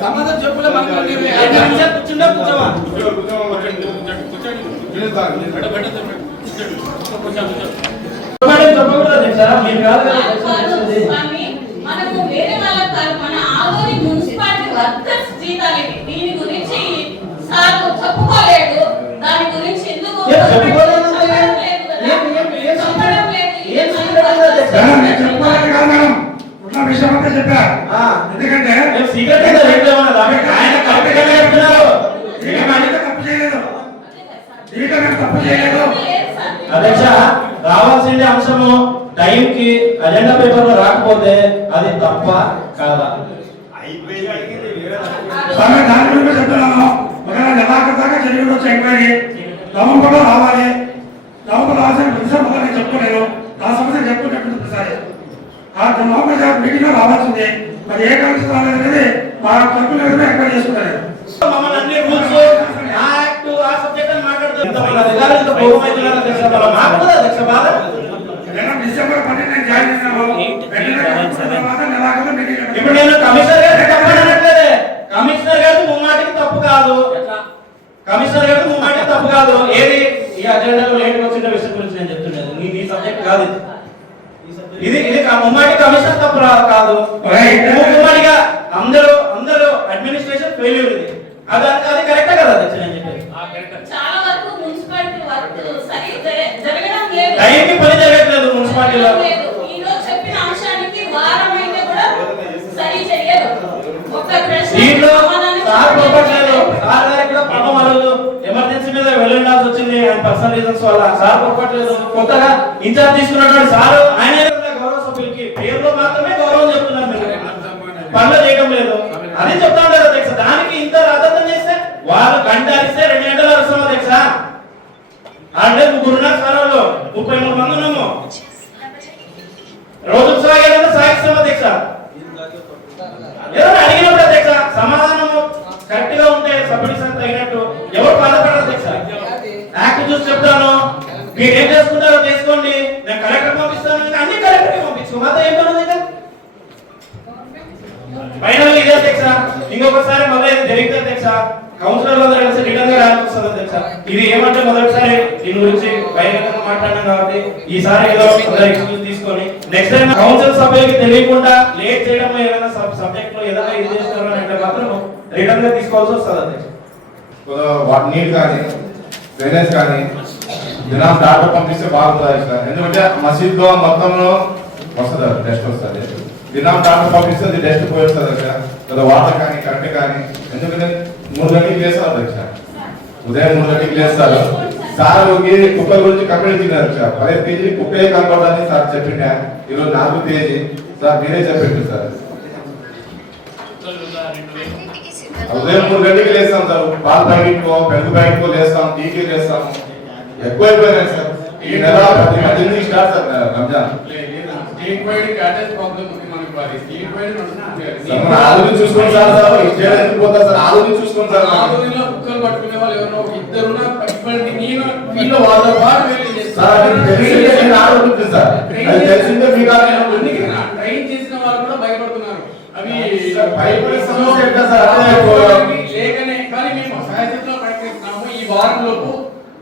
సమాధానం చెప్పులే మనకి కాదు, కాదు, స్వామి. మనము వేరే వాళ్ళకి కాదు, మన ఆదోని మున్సిపాలిటీ వర్కర్స్ జీతాలు ఇవి. దీని గురించి సార్ చెప్పుకోలేడు దాని గురించి ఎందుకు ఏం చెప్పుకోలేదంటే చెప్పడం లేదు కదా. ఏం- ఏం- ఏం చెప్పడం లేదు. ఏం ఏం చేయడం లేదు అధ్యక్ష. మేడం, నేను చెప్పుకోవాలి కాదు మేడం. ఉన్న విషయం అంతా చెప్పా ఆ. ఎందుకంటే ఏం సీక్రెట్గా చెప్పలేమన్నా? ఆయన కరెక్ట్ గానే చెప్తున్నారు. దీంట్లో నేను తప్పు చేయలేదు దీంట్లో నేను తప్పు చేయలేదు లేదు సార్. అధ్యక్ష రావాల్సిన అంశము టైం కి అజెండా పేపర్లో రాకపోతే అది తప్ప కాదా? దాని గురించి చెప్తున్నాను. ఒకవేళ రావాలి. నవంబర్ రావాల్సిన విషయం వల్ల నేను చెప్పుకోలేదు నా సమస్య చెప్పుకుంటే సరే ఆ నవంబర్ మీటింగ్లో రావాల్సింది. మరి ఏ కమిషన్ రాలేదు మా తప్పులు ఏదైనా ఎంక్వైరీ చేసుకుంటారు. మమ్మల్ని అన్ని రూల్స్ ఆ యాక్ట్ ఆ సబ్జెక్ట్ అని మాట్లాడుతూ నేను డిసెంబర్ నేను జాయిన్ చేసినాను ఇప్పుడు నేను కమిషనర్ తప్పు అనట్లేదే కమిషనర్ గారికి ముమ్మాటికి తప్పు కాదు. కమిషనర్ గారికి ముమ్మాటికి తప్పు కాదు. ఏది? ఈ అజెండాలో లేట్ వచ్చిన విషయం గురించి నేను చెప్తున్నది నీ నీ సబ్జెక్ట్ కాదు ఇది. ఇది ముమ్మాటి కమిషన్ తప్పు కాదు. Right. నువ్వు ముమ్మాటిగా అందరూ అందరూ అడ్మినిస్ట్రేషన్ ఫెయిల్యూర్ ఇది అది అది కరెక్టే కదా అధ్యక్ష నేను చెప్పేది చాలా వరకు మున్సిపాలిటీ వర్క్ సరి జర- జరగడం లేదు టైంకి పని జరగట్లేదు మున్సిపాలిటీలో లేదు. ఈరోజు చెప్పిన అంశానికి వారం అయితే కూడా సరి చెయ్యరు ఒక ప్రశ్న దీంట్లో సార్ చెప్పలేదు. సార్ గారికి కూడా పాపం ఎమర్జెన్సీ మీద వెళ్ళాల్సి వచ్చింది ఆయన పర్సనల్ రీజన్స్ వల్ల. సార్ పొరపట్లేదు కొత్తగా ఇన్ఛార్జ్ తీసుకున్నటువంటి సార్ ఆయన గౌరవ సభ్యులకి పేరులో మాత్రమే గౌరవం చెప్తున్నారు పనులు మాతో ఏం పని ఉంది ఫైనల్ ఇదే తెలుసా ఇంకొకసారి మళ్ళీ ఇది జరిగితే అధ్యక్ష కౌన్సిలర్ అందరూ కలిసి రిటర్న్గా రాయాల్సి తెలుసా ఇది ఏమంటే మొదటిసారి దీని గురించి బహిరంగంగా మాట్లాడినాం కాబట్టి ఈసారి ఏదో ఎక్స్క్యూజ్ తీసుకొని నెక్స్ట్ టైం కౌన్సిల్ సభ్యులకి తెలియకుండా లేట్ చేయడం ఏమైనా సబ్జెక్ట్లో ఏదైనా ఇది చేస్తున్నారో అంటే మాత్రం రిటర్న్గా తీసుకోవాల్సి వస్తుంది అధ్యక్ష. వాటి నీళ్ళు కానీ డ్రైనేజ్ కానీ దినం డాక్టర్ పంపిస్తే బాగుంటుంది ఎందుకంటే మసీద్లో మొత్తంలో వస్తుంది? టెస్ట్ వస్తుంది? దినం డాక్టర్ పంపిస్తే టెస్ట్ పోయిస్తుంది పోయి లేదా వాటర్ కానీ కరెంట్ కానీ. ఎందుకంటే మూడు గంటలకు లేస్తారు సార్. ఉదయం మూడు గంటలకు లేస్తారు. సార్ కుక్క గురించి కంప్లైంట్ తిన్నారు సార్. పది పేజీ కుక్కే కనపడదని సార్ చెప్పిండ. ఈరోజు నాలుగు పేజీ సార్ మీరే చెప్పిండు సార్. ఉదయం మూడు గంటలకు లేస్తాం సార్. పాల ప్యాకెట్కో పెరుగు ప్యాకెట్కో లేస్తాం టీకి లేస్తాం. ఎక్కువైపోయినాయి సార్. ఈ నెల పది పది నుంచి start sir Ramzan. State wide క్యాటెస్ problem ఉంది మనకి మరి. స్టేట్ వైడ్ సార్ మన ఆలోచన చూసుకోండి సార్ సార్ ఈ చేయడం ఎందుకు పోతా సార్? ఆలోచన చూసుకోండి సార్ ఆలోచనలో కుక్కలు పట్టుకునే వాళ్ళు ఎవరో ఒక ఇద్దరున్న ఇప్పటి నేను వీళ్ళు వాళ్ళ పాటు వెళ్ళి సార్ అది తెలిసిందే నేను ఆలోచించింది సార్. అది తెలిసిందే మీకు అందుకే నా ట్రైన్ చేసిన వాళ్ళు కూడా భయపడుతున్నారు. అవి భయపడే సమస్య లేకనే కానీ మేము సహాయతలో ప్రయత్నిస్తున్నాము ఈ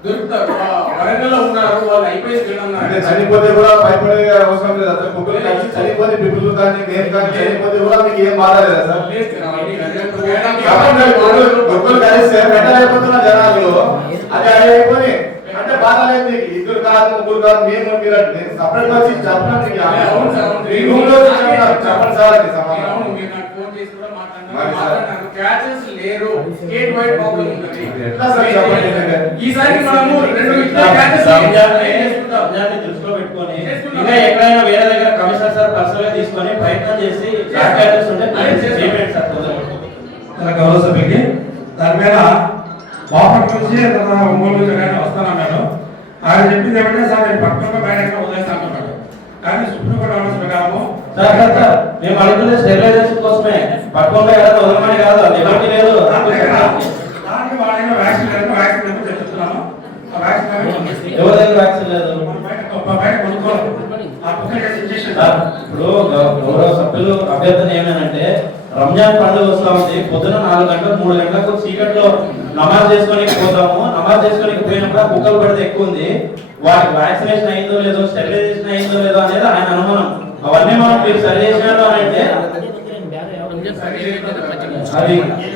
దొరుకుతారు. వరంగల్లో ఉన్నారు వాళ్ళు అయిపోయి అంటే చనిపోతే కూడా భయపడే అవసరం లేదు అసలు. కుక్కలు కలిసి చనిపోతే పిప్పులు కానీ నేను కానీ చనిపోతే కూడా మీకు ఏం బాధ లేదా సార్? కాబట్టి గొప్పలు గొప్పలు కలిస్తే పెట్టలేకపోతున్న జనాలు. అది అది అయిపోయి అంటే బాధ లేదు మీకు. ఇద్దరు కాదు ముగ్గురు కాదు మేము మీరు అంటే సపరేట్ వచ్చి చెప్పడం మీకు. అవును సార్, అవును. ఈ రూమ్లో చెప్పండి చెప్పండి సార్ అది సమాధానం. లేరు స్టేట్ వైడ్ ప్రాబ్లం ఉంది ఈసారి మనము రెండు దృష్టిలో పెట్టుకొని ఇంకా ఎక్కడైనా వేరే దగ్గర కమిషనర్ సార్ పర్సనల్గా తీసుకొని ప్రయత్నం చేసి గౌరవ సభ్యుకి దాని మీద బాపట్ నుంచి తన ఒంగోలు నుంచి కానీ వస్తానన్నాడు ఆయన చెప్పింది ఏమంటే సార్ నేను పక్కన బయట వదిలేస్తాను అన్నాడు. కానీ సుప్రీంకోర్టు ఆర్డర్స్ ప్రకారము సార్ సార్ సార్ మేము అడుగుతుంది స్టెరిలైజేషన్ కోసమే. పట్టుకోండి కదా వదలమని కాదు లిబర్టీ లేదు. దానికి వాళ్ళ వ్యాక్సిన్ లేదు వ్యాక్సిన్ అనేది ఎవరి దగ్గర వ్యాక్సిన్ లేదు. ఇప్పుడు గౌ- గౌరవ సభ్యులు అభ్యర్థన ఏమేనంటే రంజాన్ పండుగ వస్తా ఉంది. పొద్దున నాలుగు గంటలకు మూడు గంటలకు చీకట్లో నమాజ్ చేసుకొని పోతాము. నమాజ్ చేసుకొని పోయినప్పుడు కుక్కలు పడితే ఎక్కువ ఉంది. వాటికి వ్యాక్సినేషన్ అయిందో లేదో స్టెరిలైజేషన్ అయిందో లేదో అనేది ఆయన అనుమానం. అవన్నీ మనం మీరు సరి చేసినారు అని అంటే అది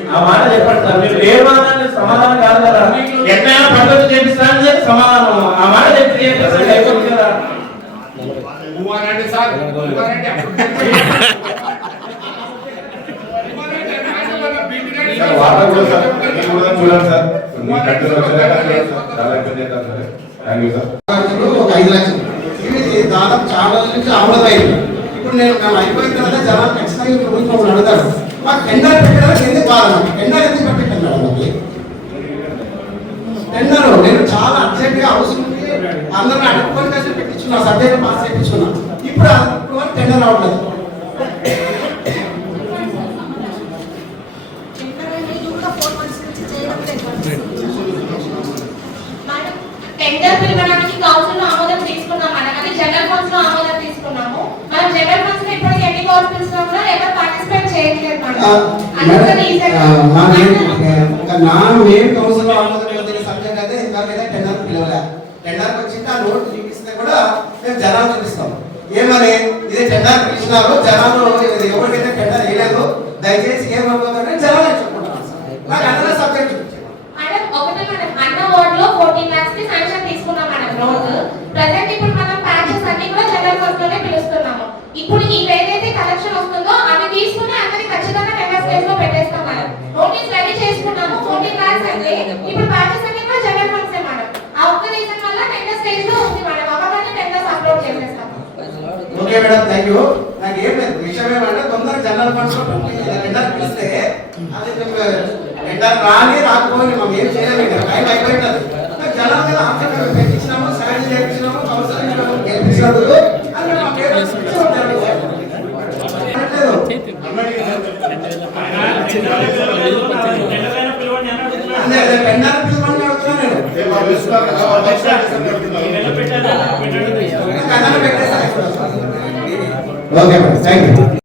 ఆ మాట చెప్పండి సార్. మీరు ఏ మానాన్ని సమాధానం కాదు కదా. ఎట్లయినా పండుగ చేపిస్తానని చెప్పి సమాధానం. ఆ మాట చెప్పి అయిపోతుంది కదా. చూడండి సార్. ఒక ఐదు లక్షలు. దాదాపు చాలా రోజుల నుంచి అమలమైంది ఇప్పుడు నేను మేము అయిపోయిన తర్వాత జనాలు ఖచ్చితంగా ప్రభుత్వం అడుగుతారు మాకు టెండర్ పెట్టడానికి ఎందుకు కాదు టెండర్ ఎందుకు పెట్టండి మేడం టెండర్ నేను చాలా అర్జెంట్గా అవసరం ఉంది అందరిని అడుక్కొని కలిసి పెట్టించున్నా సబ్జెక్ట్ పాస్ చేయించుకున్నా ఇప్పుడు ఇప్పుడు వరకు టెండర్ అవ్వట్లేదు మేడం, టెండర్ పిలవడానికి కౌన్సిల్లో ఆమోదం తీసుకున్నాం మేడం అది జనరల్ ఫండ్స్లో ఆమోదం తీసుకున్నాము మనం జనరల్ ఫండ్స్లో ఇప్పటికి ఎన్ని కాల్స్ పిలుస్తున్నాం కూడా ఎవరు పార్టిసిపేట్ చేయట్లేదు మేడం అది ఒక రీజన్ మా నా మెయిన్ కౌన్సిల్లో సబ్జెక్ట్ అయితే ఇంతవరకు టెండర్ పిలవలే. టెండర్ వచ్చింది ఆ నోట్ చూపిస్తే కూడా మేము జనాలు చూపిస్తాం. ఏమని? ఇది టెండర్ పిలిచినారు జనాలు ఎవరికైతే టెండర్ వేయలేదు దయచేసి ఏమనుకోదంటే జనాలు చెప్పుకుంటున్నాను సార్. నాకు ఓకే మేడం థ్యాంక్ యూ నాకు ఏం లేదు విషయం ఏమంటే తొందరగా జనరల్ ఫండ్స్లో టెండర్ పిలిస్తే అది టెండర్ రాని రాకపోయి మనం ఏం చేయలేము టైం అయిపోయింది. జనరల్ కదా ఆన్సర్ పెట్టించినాము సైన్ చేయించినాము కౌన్సిలింగ్ గెలిపించినందుకు అని అదే అదే టెండర్ పిలవమని ఓకే థ్యాంక్ యూ